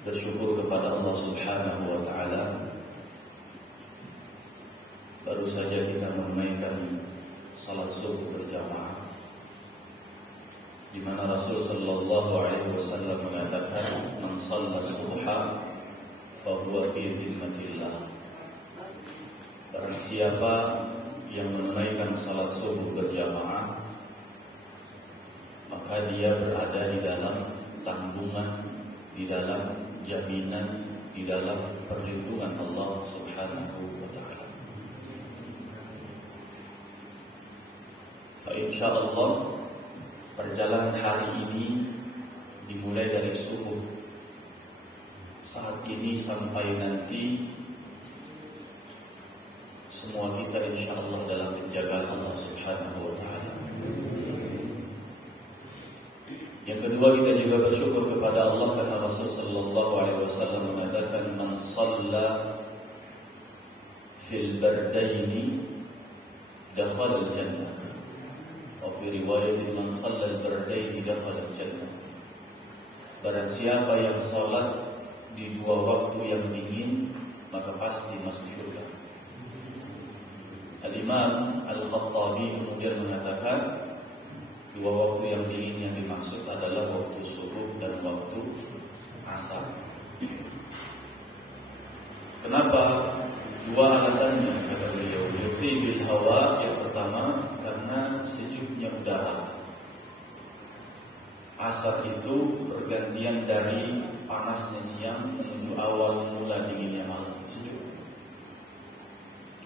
Bersyukur kepada Allah Subhanahu wa Ta'ala. Baru saja kita menunaikan salat subuh berjamaah, di mana Rasul sallallahu alaihi wasallam mengatakan, "Man shalla subha fa huwa fi dhimmatillah." Barang siapa yang menunaikan salat subuh berjamaah, maka dia berada di dalam tanggungan, di dalam jaminan, di dalam perlindungan Allah Subhanahu wa Ta'ala. Fa insyaallah perjalanan hari ini dimulai dari subuh saat ini sampai nanti, semua kita insyaallah dalam penjagaan Allah Subhanahu wa Ta'ala. Yang kedua, kita juga bersyukur kepada Allah karena Rasul sallallahu alaihi wasallam mengatakan, "Man shalla fil bardaini dakhala al-jannah." Wa fi riwayatin, "Man shalla al-bardaini dakhala al-jannah." Barang siapa yang salat di dua waktu yang dingin, maka pasti masuk surga. Al-Imam Al-Khattabi kemudian mengatakan, dua waktu yang dingin yang dimaksud adalah waktu subuh dan waktu asar. Kenapa? Dua alasannya, kata beliau. Yutibil hawa, yang pertama karena sejuknya udara. Asar itu pergantian dari panasnya siang menuju awal mula dinginnya malam, sejuk.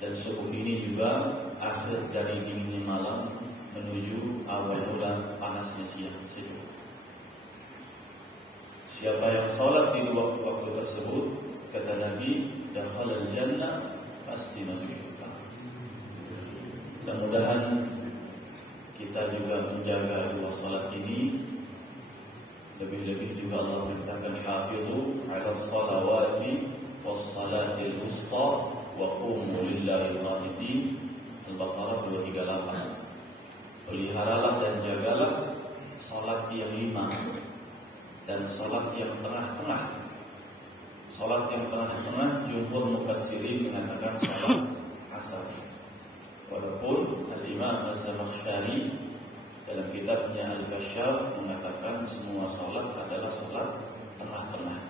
Dan subuh ini juga akhir dari dinginnya malam menuju awal mula panasnya siang, sejuk. Siapa yang sholat di dua waktu tersebut, kata Nabi, dakhala al-jannah, pasti masuk surga. Mudah-mudahan kita juga menjaga dua sholat ini. Lebih-lebih juga Allah perintahkan, hafizu 'ala shalawati was salatil wusta wa qumu lillahi qanitin. Al-Baqarah 238. Peliharalah dan jagalah salat yang 5 dan salat yang tengah-tengah. Salat yang tengah-tengah, jumhur mufassirin mengatakan salat asar. Walaupun Al-Imam Az-Zamakhsyari dalam kitabnya Al-Kasyaf mengatakan semua salat adalah salat tengah-tengah.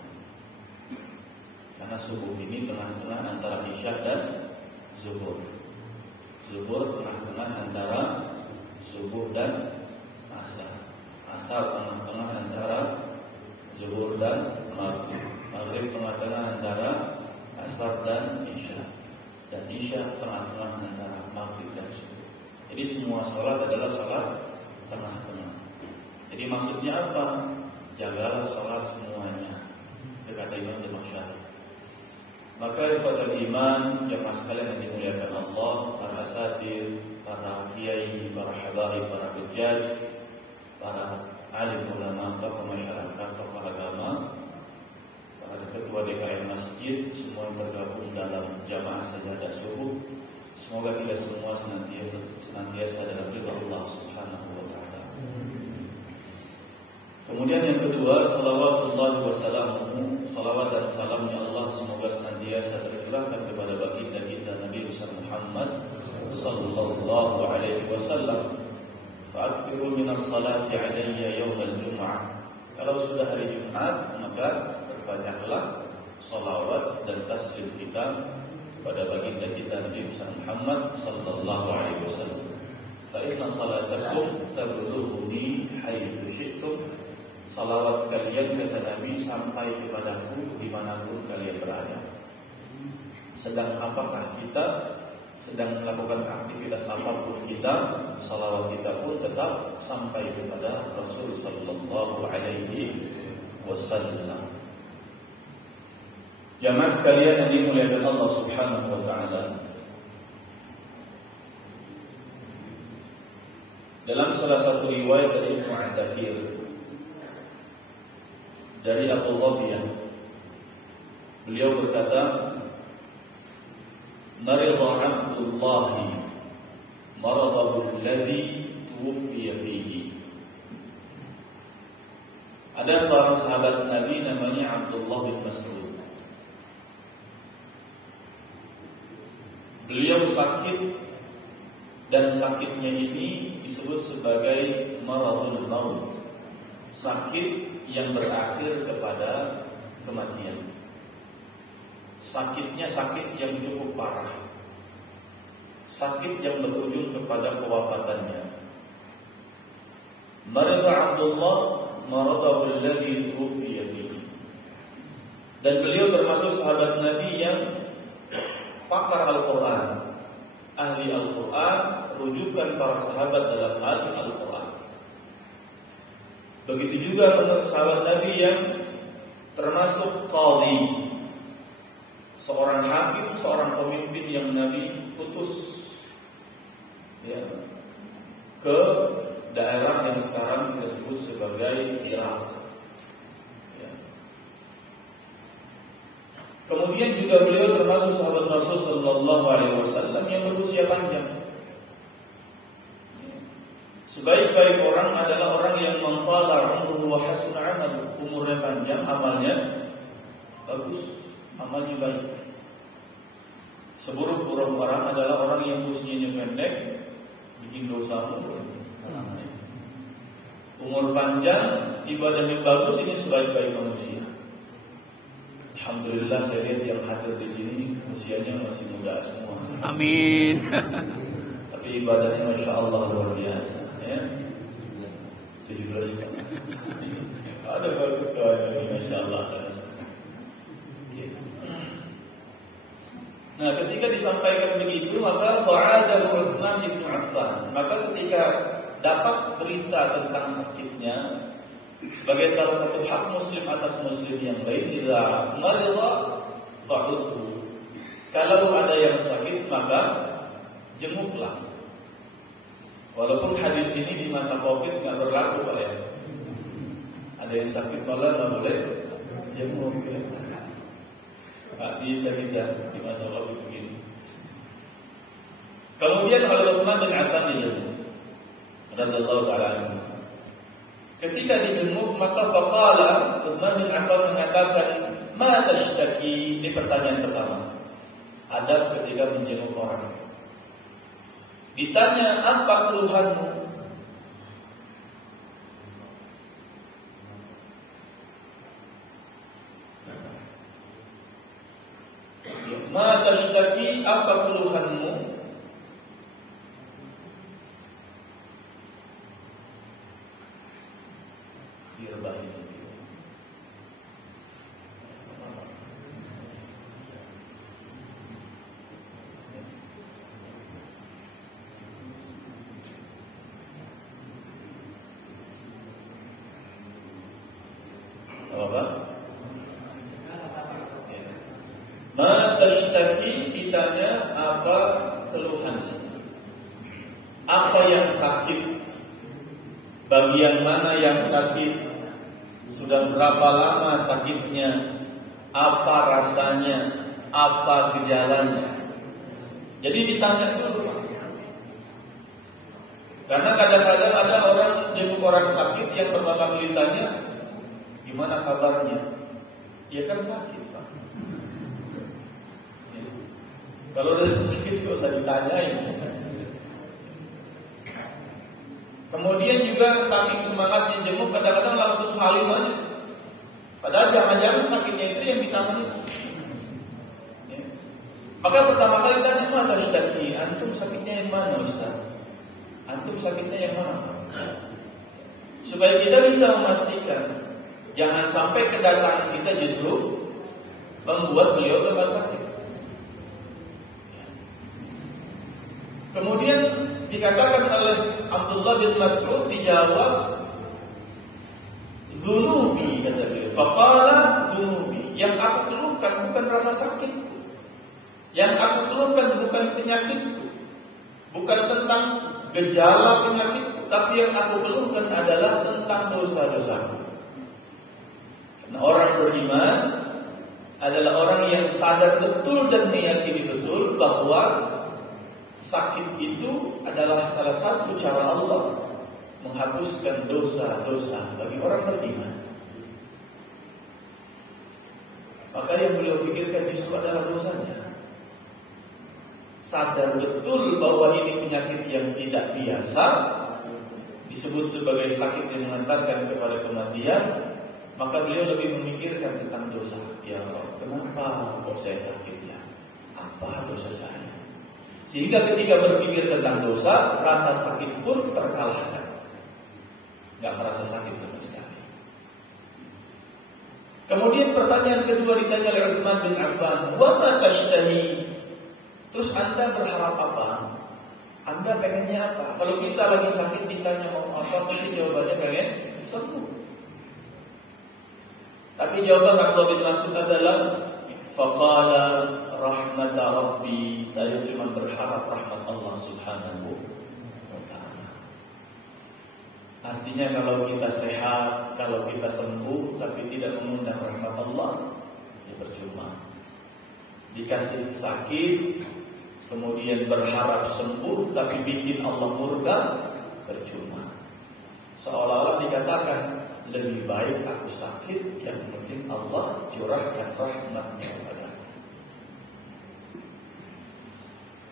Karena subuh ini tengah-tengah antara Isya dan Zuhur. Zuhur tengah-tengah antara subuh dan asar. Asar tengah-tengah antara zuhur dan maghrib. Maghrib tengah-tengah antara asar dan isya. Dan isya tengah-tengah antara maghrib dan subuh. Jadi semua salat adalah salat tengah-tengah. Jadi maksudnya apa? Jagalah salat semuanya. Itu kata Imam Zamakhsyari. Maka ikhwatul iman, jemaah sekalian yang dimuliakan Allah, para asatidz, para kiai, para habaib, para hujjaj, para alim ulama, tokoh masyarakat, tokoh agama, para ketua DKM masjid, semua yang bergabung dalam jamaah sajadah subuh, semoga kita semua senantiasa dalam ridha Allah Subhanahu wa Ta'ala. Kemudian yang kedua, salawatullah wassalamuhu, salawat dan salamnya Allah semoga senantiasa tercurahkan kepada baginda kita Nabi Muhammad sallallahu alaihi wasallam. Fa'akthiru minas salati alayya yawmal jum'ah. Kalau sudah hari Jumat, maka perbanyaklah salawat dan taslim kita pada baginda kita Nabi Muhammad sallallahu alaihi wasallam. Fa inna salatakum tablughuni haitsu syi'tum. Salawat kalian, kata Nabi, sampai kepadaku dimanapun kalian berada. Sedang apakah kita sedang melakukan aktivitas apapun kita, salawat kita pun tetap sampai kepada Rasul sallallahu alaihi wasallam. Jamaah sekalian yang dimuliakan Allah Subhanahu wa Ta'ala, dalam salah satu riwayat dari Ibnu Asakir dari Abu Ghabiyah, beliau berkata, "Marida Abdullah maradahu alladhi tuwfiya fihi." Ada seorang sahabat Nabi namanya Abdullah bin Beliau sakit dan sakitnya ini disebut sebagai maradul maut, sakit yang berakhir kepada kematian. Sakitnya sakit yang cukup parah, sakit yang berujung kepada kewafatannya. Marada Abdullah maradahu alladhi tuwfiya fihi. Dan beliau termasuk sahabat Nabi yang pakar Al-Quran, ahli Al-Quran, rujukan para sahabat dalam hal Al-Quran. Begitu juga menurut sahabat Nabi yang termasuk qadhi, seorang hakim, seorang pemimpin yang Nabi putus ya, ke daerah yang sekarang kita sebut sebagai Irak. Ya. Kemudian juga beliau termasuk sahabat Rasul Sallallahu Alaihi Wasallam yang berusia panjang. Sebaik-baik orang adalah orang yang mengqala umruhu wa hasuna amaluhu, umurnya panjang, amalnya bagus, amalnya baik. Seburuk-buruk orang adalah orang yang usianya pendek, bikin dosa mulu. Umur panjang, ibadahnya bagus, ini sebaik-baik manusia. Alhamdulillah saya lihat yang hadir di sini usianya masih muda semua. Amin. Tapi ibadahnya masya Allah luar biasa. Ya, 17. Ada berdoa ini masya Allah. Nah, ketika disampaikan begitu, maka fa'ada Utsman bin Affan. Maka ketika dapat berita tentang sakitnya, sebagai salah satu hak muslim atas muslim yang lain, idza marida fa'udhu. Kalau ada yang sakit maka jenguklah. Walaupun hadis ini di masa Covid nggak berlaku Pak ya. Ada yang sakit malah nggak boleh jenguk. Nggak bisa kita di masa Covid begini. Kemudian oleh Utsman bin Affan dijenguk. Radhiyallahu ta'ala anhu. Ketika dijenguk maka faqala Utsman bin Affan mengatakan, "Ma tashtaki?" Ini pertanyaan pertama. Adab ketika menjenguk orang. Ditanya, "Apa keluhanmu?" "Ma tashtaki?" Apa keluhanmu? Ma tashtaki, ditanya apa keluhan, apa yang sakit, bagian mana yang sakit, sudah berapa lama sakitnya, apa rasanya, apa gejalanya. Jadi ditanya dulu. Karena kadang-kadang ada orang jenguk orang sakit yang pertama kali ditanya, gimana kabarnya? Ya kan sakit Pak. Kalau udah sakit gak usah ditanyain. Kemudian juga saking semangatnya jenguk, kadang-kadang langsung salim aja. Padahal jangan-jangan sakitnya itu yang ditangani. Ya. Maka pertama kali tanya, "Mana Ustaz? Antum sakitnya yang mana Ustaz? Antum sakitnya yang mana?" Supaya kita bisa memastikan, jangan sampai kedatangan kita justru membuat beliau tambah sakit. Kemudian dikatakan oleh Abdullah bin Mas'ud, dijawab, "Dzunubi," kata beliau. Faqala dzunubi. Yang aku keluhkan bukan rasa sakitku. Yang aku keluhkan bukan penyakitku. Bukan tentang gejala penyakitku, tapi yang aku keluhkan adalah tentang dosa-dosaku. Karena orang beriman adalah orang yang sadar betul dan meyakini betul bahwa sakit itu adalah salah satu cara Allah menghapuskan dosa-dosa bagi orang beriman. Maka yang beliau fikirkan justru adalah dosanya. sadar betul bahwa ini penyakit yang tidak biasa, disebut sebagai sakit yang mengantarkan kepada kematian, maka beliau lebih memikirkan tentang dosa. Ya Allah, kenapa kok saya sakit ya? Apa dosa saya? Sehingga ketika berpikir tentang dosa, rasa sakit pun terkalahkan. Gak merasa sakit sama sekali. Kemudian pertanyaan kedua ditanya oleh Utsman bin Affan, "Wa ma tashtahi?" Terus Anda berharap apa? Anda pengennya apa? Kalau kita lagi sakit ditanya mau apa, pasti jawabannya pengen sembuh. Tapi jawaban Abdullah bin Mas'ud adalah, faqala rahmata rabbi, saya cuma berharap rahmat Allah Subhanahu wa ta'ala. Artinya kalau kita sehat, kalau kita sembuh tapi tidak mengundang rahmat Allah, ya percuma. Dikasih sakit, kemudian berharap sembuh tapi bikin Allah murka, percuma. Seolah-olah dikatakan, lebih baik aku sakit, yang penting Allah curahkan rahmatnya kepada aku.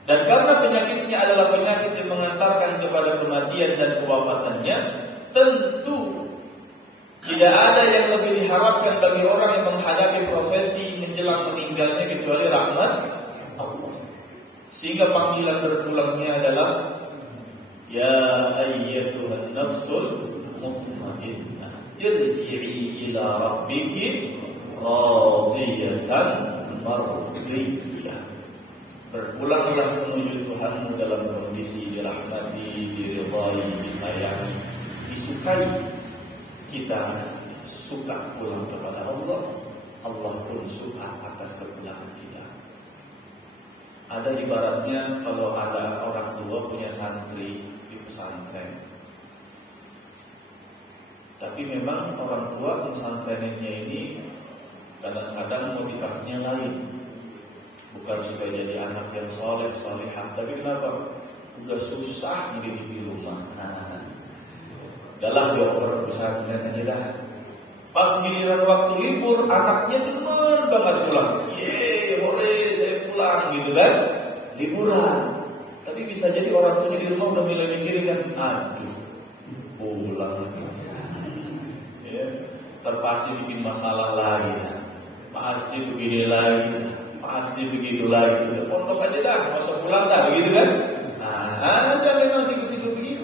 Dan karena penyakitnya adalah penyakit yang mengantarkan kepada kematian dan kewafatannya, tentu tidak ada yang lebih diharapkan bagi orang yang menghadapi prosesi menjelang meninggalnya kecuali rahmat Allah. Sehingga panggilan berpulangnya adalah, ya ayyatuhan nafsul mutmainnah, irji'i ila rabbiki radiyatan mardiyah. Berpulanglah menuju Tuhanmu dalam kondisi dirahmati, diridhai, disayangi, disukai. Kita suka pulang kepada Allah, Allah pun suka atas kepulangan kita. Ada ibaratnya kalau ada orang tua punya santri di pesantren, tapi memang orang tua pesantrennya ini kadang-kadang motivasinya lain, bukan supaya jadi anak yang soleh, solehah, tapi kenapa? Udah susah mendidik di rumah. Udahlah dia orang pesantren aja dah. Pas giliran waktu libur, anaknya demen banget pulang. Hore, saya pulang gitu kan, liburan. Tapi bisa jadi orang tuanya di rumah udah mulai mikirin kan, aduh, pulang. Terpasti bikin masalah lagi, pasti begini lagi, pasti begitu lagi. Udah pondok aja dah, nggak usah pulang dah, begitu kan? Ada memang tidur-tidur begitu.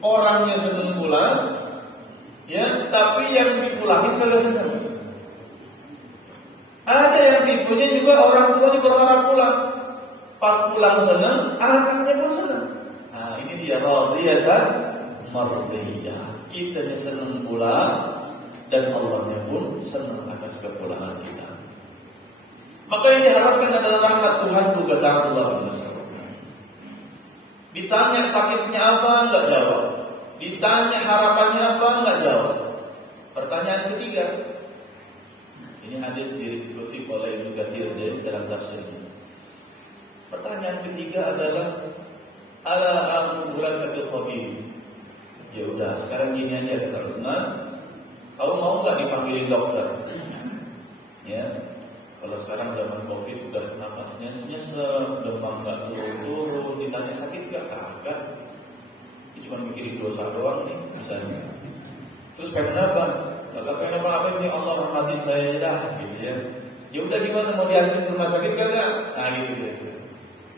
Orangnya seneng pulang, ya, tapi yang dipulangin kagak seneng. Ada yang tipunya juga orang tuanya berharap pulang, pas pulang seneng, anaknya pun seneng. Nah, ini dia radiyatan mardiyah. Kita seneng pulang, dan Allahnya pun senang atas kepulangan kita. Maka yang diharapkan adalah rahmat Tuhan, kata Abdullah bin Mas'ud. Ditanya sakitnya apa, enggak jawab. Ditanya harapannya apa, enggak jawab. Pertanyaan ketiga, ini hadis dikutip oleh Ibnu Katsir dalam tafsirnya. Pertanyaan ketiga adalah, ala amrulaka bitabib. Ya udah, sekarang gini aja kata Utsman, kamu mau nggak dipanggilin dokter? Ya, kalau sekarang zaman COVID udah nafasnya nyesek, demam nggak turun, ditanya sakit nggak? Kagak. Ini cuma mikirin dosa doang nih, misalnya. Terus pengen apa? Nggak pengen apa ini, Allah rahmatin saya dah, gitu ya. Ya udah gimana, mau diantar ke rumah sakit kagak? Nah gitu ya.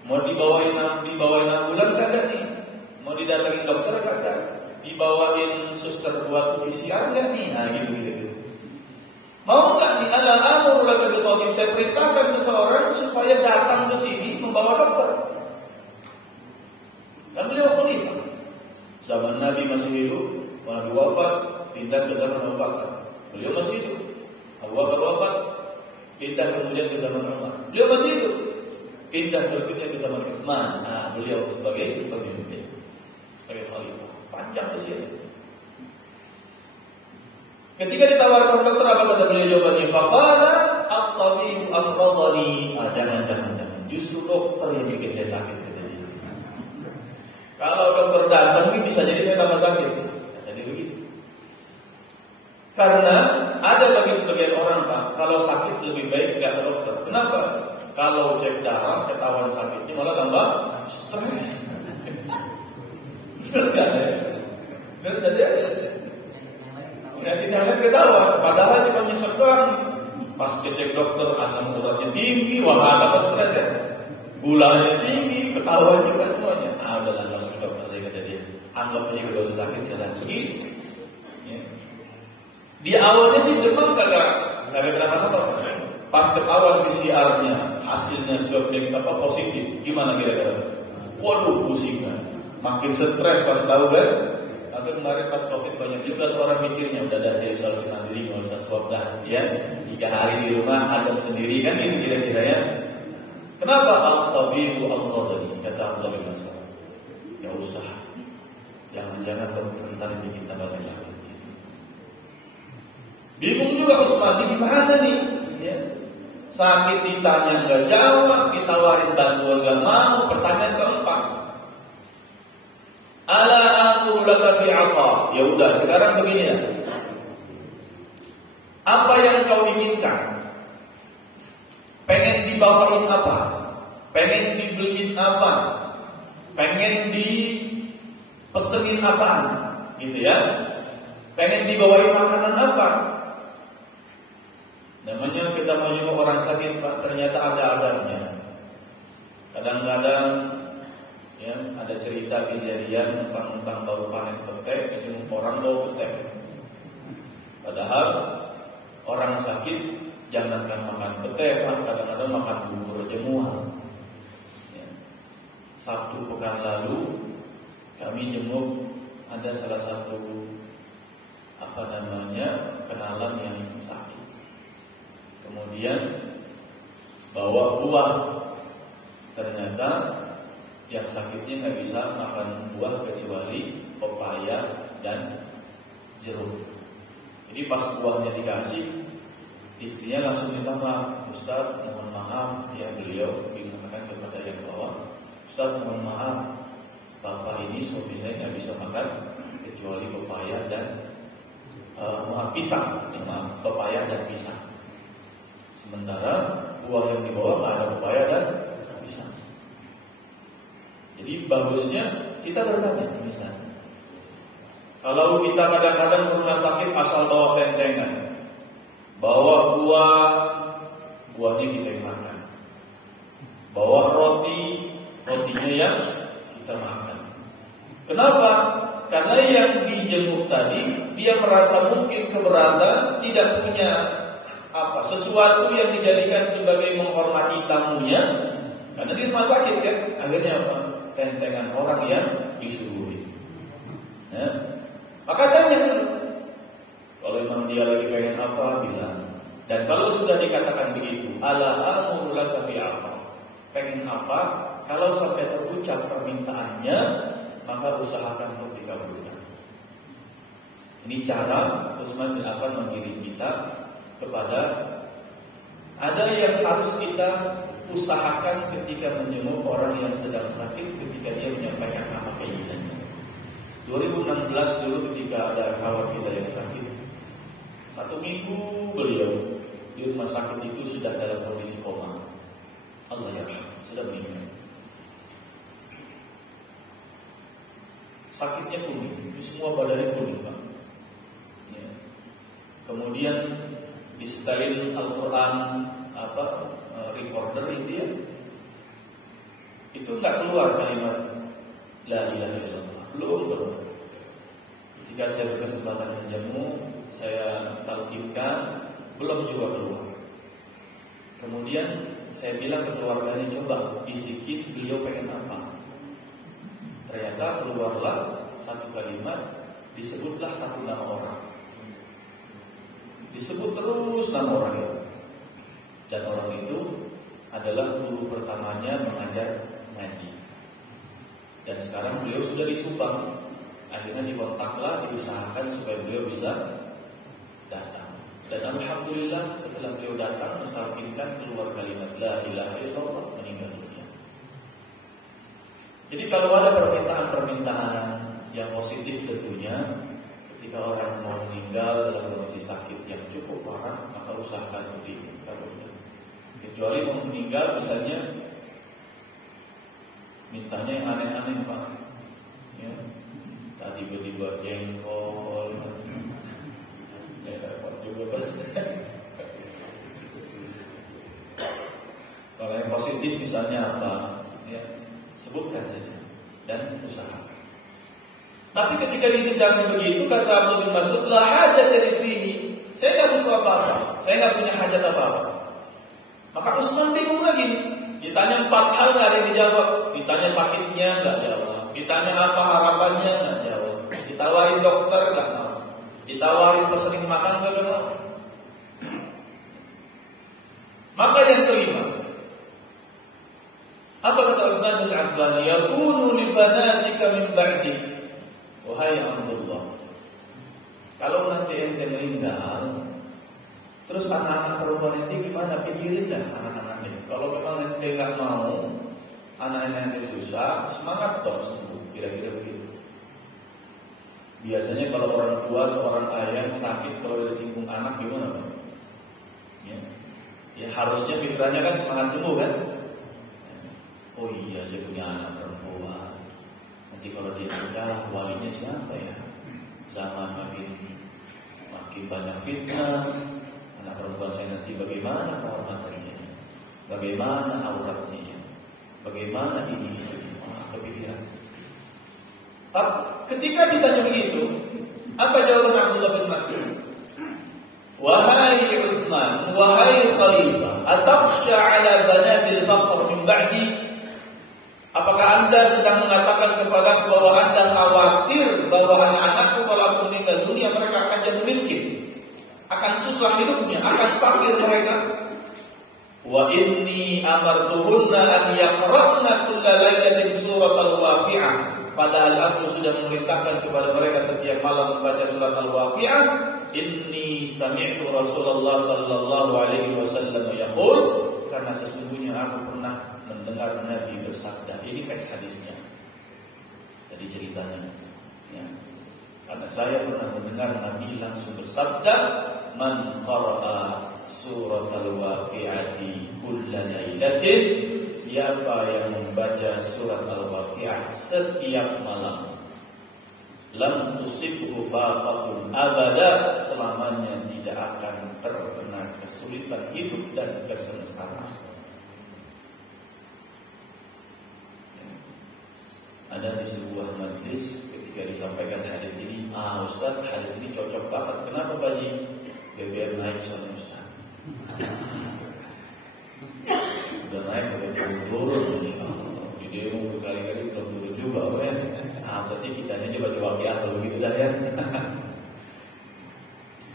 Mau dibawain ambulan kagak nih? Mau didatengin dokter kagak? Dibawain suster buat PCR nggak nih? Nah gitu. Mau nggak nih? Al-amru laka bitabib, saya perintahkan seseorang supaya datang ke sini membawa dokter. Dan beliau khalifah. Zaman Nabi masih hidup, Nabi wafat, pindah ke zaman Abu Bakar. Beliau masih hidup. Abu Bakar wafat, pindah kemudian ke zaman Umar. Beliau masih hidup, pindah berikutnya ke zaman Utsman. Nah, beliau sebagai pemimpin, sebagai khalifah. Panjang usia. Ketika ditawarkan dokter, apa kata beliau jawabannya? Faqala at-tabib amradani. Jangan. Justru dokter yang bikin saya sakit. Kalau dokter datang ini bisa jadi saya tambah sakit. Jadi begitu. Karena ada bagi sebagian orang, Pak, kalau sakit lebih baik nggak ke dokter. Kenapa? Kalau cek darah ketahuan sakitnya malah tambah stres. Benar ya? Dan saja ya tidak ketahuan. Padahal cuma nyesek doang. Pas cek dokter asam uratnya tinggi, wah tambah stres ya. Gulanya tinggi, ketahuan juga semuanya. Udahlah masuk dokter dia kata dia. Anggap aja kalau usah sakit jalan lagi. Ya. Di awalnya sih demam kagak kenapa-napa. Pas ketahuan PCR-nya, hasilnya swabnya positif, gimana kira-kira? Waduh, pusing kan. Makin stres pas tahu kan. Atau kemarin pas COVID banyak juga orang mikirnya udah ada saya isolasi mandiri, nggak usah swab dah, ya. 3 hari di rumah, adem sendiri kan ini kira-kira ya. Kenapa al-tabibu al-qadari kata Allah bin Mas'ud? Ya usah. Jangan dokter ntar bikin tambah sakit. Bingung juga Usman, ini gimana nih? Ya. Sakit ditanya nggak jawab, ditawarin bantuan nggak mau. Pertanyaan keempat, ala aku laka bi'aqa. Ya udah, sekarang begini ya. Apa yang kau inginkan? Pengen dibawain apa? Pengen dibeliin apa? Pengen dipesenin apa? Gitu ya. Pengen dibawain makanan apa? Namanya kita mau jenguk orang sakit, Pak, ternyata ada adabnya. Kadang-kadang ya, ada cerita kejadian mentang-mentang baru panen petek, jenguk orang bawa petek. Padahal orang sakit jangankan makan petek, kadang-kadang makan bubur jemuan. Ya. Sabtu pekan lalu kami jenguk ada salah satu kenalan yang sakit. Kemudian bawa buah. Ternyata yang sakitnya nggak bisa makan buah kecuali pepaya dan jeruk. Jadi pas buahnya dikasih, istrinya langsung minta maaf. Ustaz, mohon maaf ya, beliau mengatakan kepada yang bawa, Ustaz, mohon maaf, bapak ini suami saya nggak bisa makan kecuali pepaya dan pisang. Pepaya dan pisang. Sementara buah yang dibawa nggak ada pepaya dan pisang. Jadi bagusnya kita bertanya, misalnya, kalau kita kadang-kadang pernah sakit asal bawa tentengan, bawa buahnya kita yang makan, bawa rotinya yang kita makan. Kenapa? Karena yang dijenguk tadi dia merasa mungkin keberatan, tidak punya sesuatu yang dijadikan sebagai menghormati tamunya, karena di rumah sakit kan, akhirnya tentengan orang yang disuruhi. Ya. Maka tanya, kalau memang dia lagi pengen apa, bilang. Dan kalau sudah dikatakan begitu, ala amru laka bi apa, pengen apa, kalau sampai terucap permintaannya, maka usahakan untuk dikabulkan. Ini cara Utsman bin Affan mengirim kita kepada ada yang harus kita usahakan ketika menjenguk orang yang sedang sakit, ketika dia menyampaikan apa keinginannya. 2016 dulu ketika ada kawan kita yang sakit, 1 minggu beliau di rumah sakit itu sudah dalam kondisi koma. Allah yarham, sudah meninggal. Sakitnya kuning, semua badannya kuning, Pak. Ya. Kemudian disetelin Al-Quran recorder itu ya, itu nggak keluar kalimat La ilaha illallah, belum. Ketika saya berkesempatan menjamu, saya talqinkan, belum juga keluar. Kemudian saya bilang ke keluarganya, coba bisikin beliau pengen apa. Ternyata keluarlah satu kalimat, disebutlah satu nama orang. Disebut terus nama orang itu. Dan orang itu adalah guru pertamanya mengajar ngaji. Dan sekarang beliau sudah di Subang. Akhirnya dikontaklah, diusahakan supaya beliau bisa datang. Dan alhamdulillah setelah beliau datang, mentalkinkan keluar kalimat La ilaha illallah, meninggal dunia. Jadi kalau ada permintaan-permintaan yang positif tentunya, ketika orang mau meninggal dalam kondisi sakit yang cukup parah, maka usahakan untuk dikabulkan. Kecuali mau meninggal misalnya mintanya yang aneh-aneh Pak, ya, tadi tiba-tiba jengkol, ya repot juga Pak. Kalau yang positif misalnya apa, ya sebutkan saja dan usaha. Tapi ketika ditindakan begitu, kata Abdullah bin Mas'ud, la hajat fihi. Saya nggak butuh apa-apa, saya nggak punya hajat apa-apa. Maka Utsman bingung lagi. Ditanya 4 hal nggak ada yang dijawab. Ditanya sakitnya nggak jawab. Ditanya apa harapannya nggak jawab. Ditawarin dokter nggak mau. Ditawarin pesenin makan nggak mau. Maka yang kelima, apa kata Utsman bin Affan? Yakunu li banatika min ba'dik. Wahai Abdullah, kalau nanti ente meninggal, terus anak-anak perempuan ente gimana? Pikirinlah anak-anaknya. Kalau memang ente nggak mau, anak-anak ente susah, semangat dong sembuh. Kira-kira begitu. Biasanya kalau orang tua, seorang ayah sakit, kalau disinggung anak gimana Pak? Ya harusnya pikirannya kan semangat sembuh kan? Oh iya, saya punya anak perempuan. Nanti kalau dia sudah, walinya siapa ya? Zaman makin banyak fitnah. Anak perempuan saya nanti bagaimana kehormatannya? Bagaimana auratnya? Bagaimana ini? Kepikiran. Tapi ketika ditanya begitu, apa jawaban Abdullah bin Mas'ud? Wahai Utsman, wahai Khalifah, atakhsha ala banatil faqr min ba'di? Apakah Anda sedang mengatakan kepada bahwa Anda khawatir bahwa anak-anakku kalau aku meninggal dunia mereka akan jatuh miskin, akan susah hidupnya, akan fakir mereka? Wa inni amartuhunna an yaqra'na kulla lailatin surat al-waqi'ah. Padahal aku sudah memerintahkan kepada mereka setiap malam membaca surat al-waqi'ah. Inni sami'tu Rasulullah sallallahu alaihi wasallam yaqul, karena sesungguhnya aku pernah mendengar Nabi bersabda. Ini teks hadisnya. Jadi ceritanya, ya. Karena saya pernah mendengar Nabi langsung bersabda, "Man qara'a surat al-waqi'ati kulla lailatin." Siapa yang membaca surat al-waqi'ah setiap malam, lam tusibhu faqatun abada, selamanya tidak akan terkena kesulitan hidup dan kesengsaraan. Ada di sebuah majlis ketika disampaikan hadis ini, Ustaz, hadis ini cocok banget. Kenapa Pak Haji? BBM naik soalnya Ustaz. Udah naik udah turun, insyaallah. Di demo berkali-kali belum turun juga, kan? Berarti kita ini baca waqiah kalau begitu dah ya.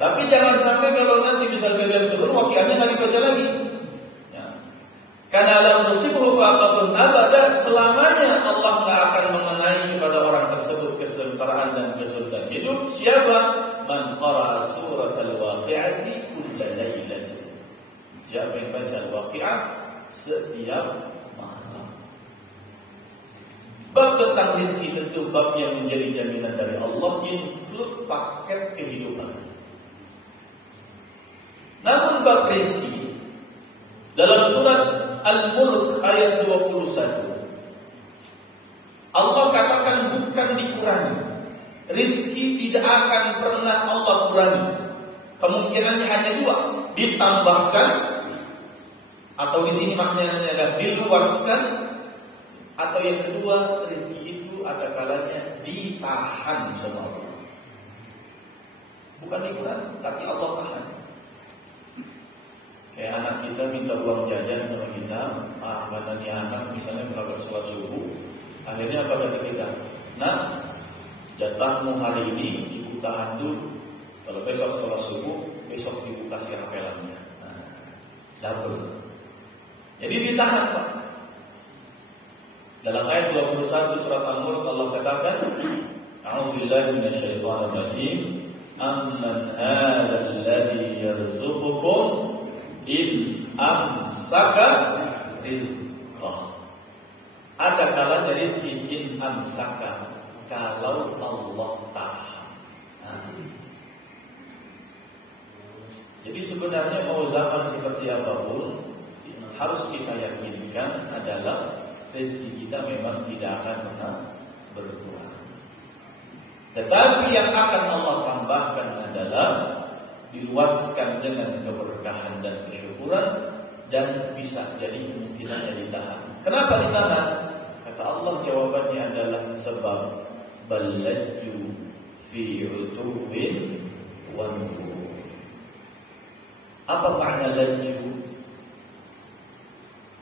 Tapi jangan sampai kalau nanti misal BBM turun, waqiahnya nggak dibaca lagi. Karena lam tusibhu faqatun abada, selamanya Allah nggak akan mengenai kepada orang tersebut kesengsaraan dan kesulitan hidup. Siapa? Man qara'a surat al-waqi'ati kulla lailatin. Siapa yang baca al-waqi'ah setiap malam. Bab tentang rezeki tentu bab yang menjadi jaminan dari Allah, include paket kehidupan. Namun bab rezeki dalam surat Al-Mulk ayat 21, Allah katakan bukan dikurangi. Rizki tidak akan pernah Allah kurangi. Kemungkinannya hanya 2, ditambahkan, atau di sini maknanya adalah diluaskan, atau yang kedua, rizki itu ada kalanya ditahan sama Allah. Bukan dikurangi, tapi Allah tahan. Kayak anak kita minta uang jajan sama kita, katanya anak misalnya melakukan sholat subuh, akhirnya apa kata kita? Nah, jatahmu hari ini ibu tahan dulu. Kalau besok sholat subuh, besok ibu kasih hapelannya. Double. Jadi ditahan Pak. Dalam ayat 21 surat Al-Mulk Allah katakan, A'udzubillahi minasyaitonir rajim. Amman hadzal ladzi yarzuqukum in amsaka rizqah. Ada kalanya rizki in amsaka, kalau Allah tahan. Jadi sebenarnya mau zaman seperti apapun, harus kita yakinkan adalah rezeki kita memang tidak akan pernah berkurang. Tetapi yang akan Allah tambahkan adalah diluaskan dengan keberkahan dan kesyukuran, dan bisa jadi kemungkinannya ditahan. Kenapa ditahan? Kata Allah jawabannya adalah sebab balajju fi utuwin wa nufur. Apa makna laju?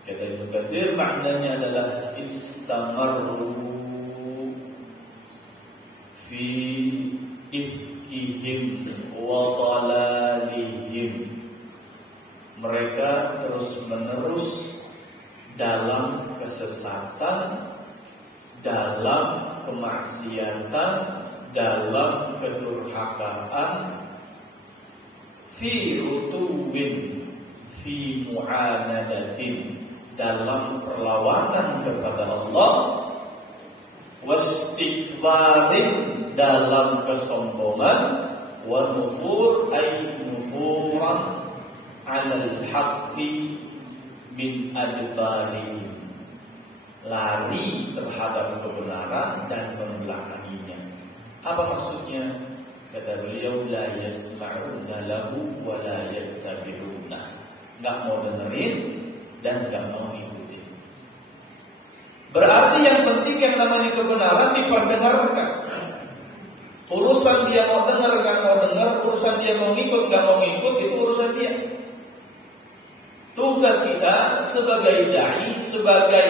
Kata Ibnu Katsir, maknanya adalah istamarru fi ifkihim wa dalalihim. Mereka terus menerus dalam kesesatan, dalam kemaksiatan, dalam kedurhakaan, fi utuwin, fi mu'anadatin, dalam perlawanan kepada Allah, wastikbarin, dalam kesombongan, wa nufur ay nufuran alal haqqi min adbarihim, lari terhadap kebenaran dan membelakanginya. Apa maksudnya? Kata beliau, la yasma'una lahu wa la yattabi'una, enggak mau dengerin dan enggak mau ikutin. Berarti yang penting yang namanya kebenaran diperdengarkan. Urusan dia mau dengar enggak mau dengar, urusan dia mau ngikut enggak mau ngikut, itu urusan dia. Tugas kita sebagai dai, sebagai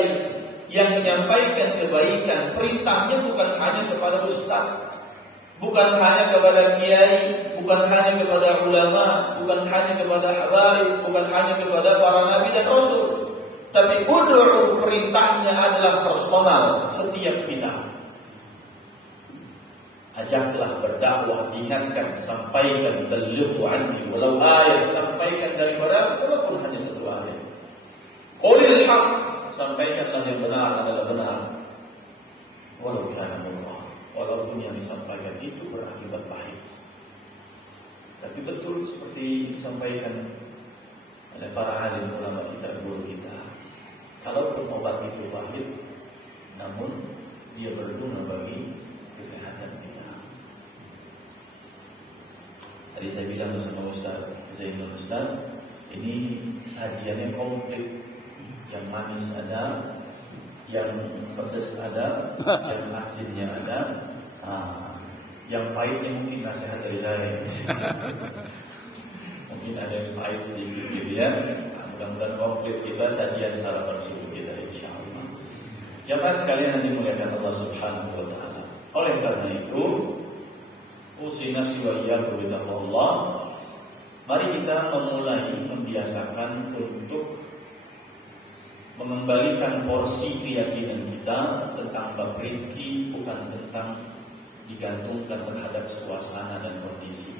yang menyampaikan kebaikan, perintahnya bukan hanya kepada ustaz, bukan hanya kepada kiai, bukan hanya kepada ulama, bukan hanya kepada habaib, bukan hanya kepada para nabi dan rasul. Tapi ud'u, perintahnya adalah personal setiap kita. Ajaklah berdakwah, ingatkan, sampaikan, balighu anni walau ayat, sampaikan daripada walaupun hanya satu ayat. Qulil haqq, sampaikanlah yang benar adalah benar. Walau kana murra, walaupun yang disampaikan itu berakibat pahit. Tapi betul seperti disampaikan oleh para alim ulama kita, guru kita, kalaupun obat itu pahit, namun dia berguna bagi kesehatan kita. Tadi saya bilang sama Ustaz Zainul, Ustaz, ini sajiannya komplit. Yang manis ada, yang pedas ada, yang asinnya ada, yang pahitnya mungkin nasihat dari saya. Mungkin ada yang pahit sedikit gitu ya. Mudah-mudahan komplit kita sajian sarapan subuh kita, insyaallah. Jamaah sekalian yang dimuliakan Allah Subhanahu wa taala. Oleh karena itu, usina siwayyakum bitaqwallah, mari kita memulai membiasakan untuk mengembalikan porsi keyakinan kita tentang bab rezeki, bukan tentang digantungkan terhadap suasana dan kondisi.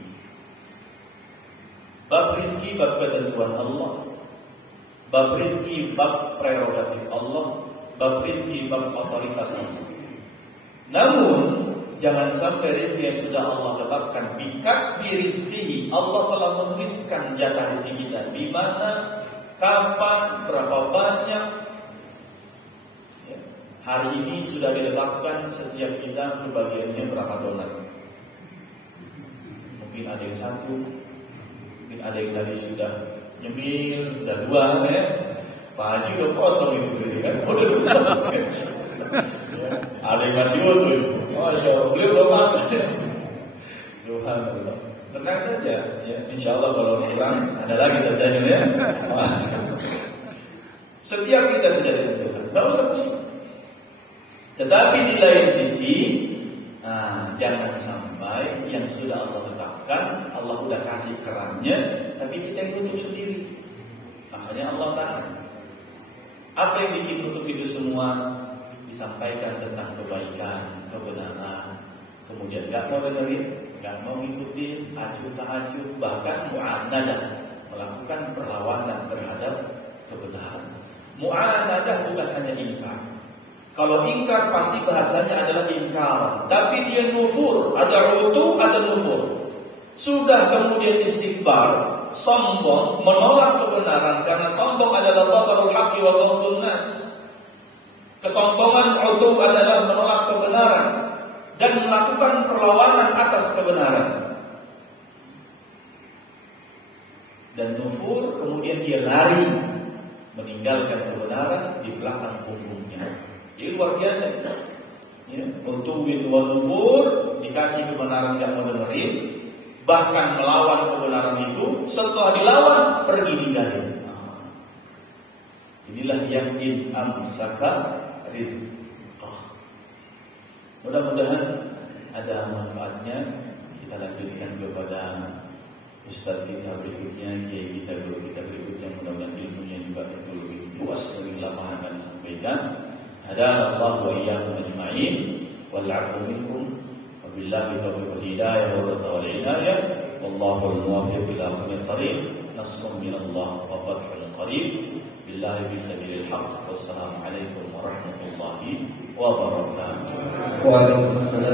Bab rezeki bab ketentuan Allah, bab rezeki bab prerogatif Allah, bab rezeki bab otoritas Allah. Namun jangan sampai rezeki yang sudah Allah tetapkan bikat birizkihi, Allah telah menuliskan jatah rezeki kita di mana, kapan, berapa banyak. Ya. Hari ini sudah diletakkan setiap kita kebagiannya berapa dolar. Mungkin ada yang satu, mungkin ada yang tadi sudah nyemil, sudah dua ya. Pak Haji udah kosong itu kan, udah dua. Ya. Ada yang masih utuh. Masya Allah, beliau belum makan. Subhanallah. Tenang saja, ya. Insya Allah kalau hilang ada lagi saja ya. Setiap kita sudah ditentukan, tidak usah pusing. Tetapi di lain sisi, jangan sampai yang sudah Allah tetapkan, Allah sudah kasih kerannya, tapi kita yang tutup sendiri. Makanya Allah tahan. Apa yang bikin tutup itu semua? Disampaikan tentang kebaikan, kebenaran, kemudian gak mau dengerin, gak mau ngikutin, acuh tak acuh, bahkan mu'anadah, melakukan perlawanan terhadap kebenaran. Mu'anadah bukan hanya ingkar. Kalau ingkar pasti bahasanya adalah ingkar, tapi dia nufur, ada utuh, ada nufur. Sudah kemudian istikbar, sombong, menolak kebenaran karena Karena sombong adalah batarul haqqi wa ghamdun nas. Kesombongan utuh adalah menolak kebenaran dan melakukan perlawanan atas kebenaran. Dan nufur, kemudian dia lari meninggalkan kebenaran di belakang punggungnya. Jadi luar biasa. Ya, utuwin wa nufur, dikasih kebenaran tidak mau dengerin, bahkan melawan kebenaran itu. Setelah dilawan, pergi ninggalin. Inilah yang in amsaka rizqah. Mudah-mudahan ada manfaatnya. Kita lanjutkan kepada Ustaz kita berikutnya, Kiai kita berikutnya. Mudah-mudahan ilmunya juga lebih luas, lebih lama akan disampaikan. Hadana Allah wa iyyakum ajma'in wal 'afwu minkum wa billahi taufiq wal hidayah wal inayah wallahu al-muwaffiq ila aqwamit thariq. Nasrun min Allah wa fathun qarib. Billahi fi sabilil haqq. Wassalamu alaikum warahmatullahi wabarakatuh. Waalaikumsalam.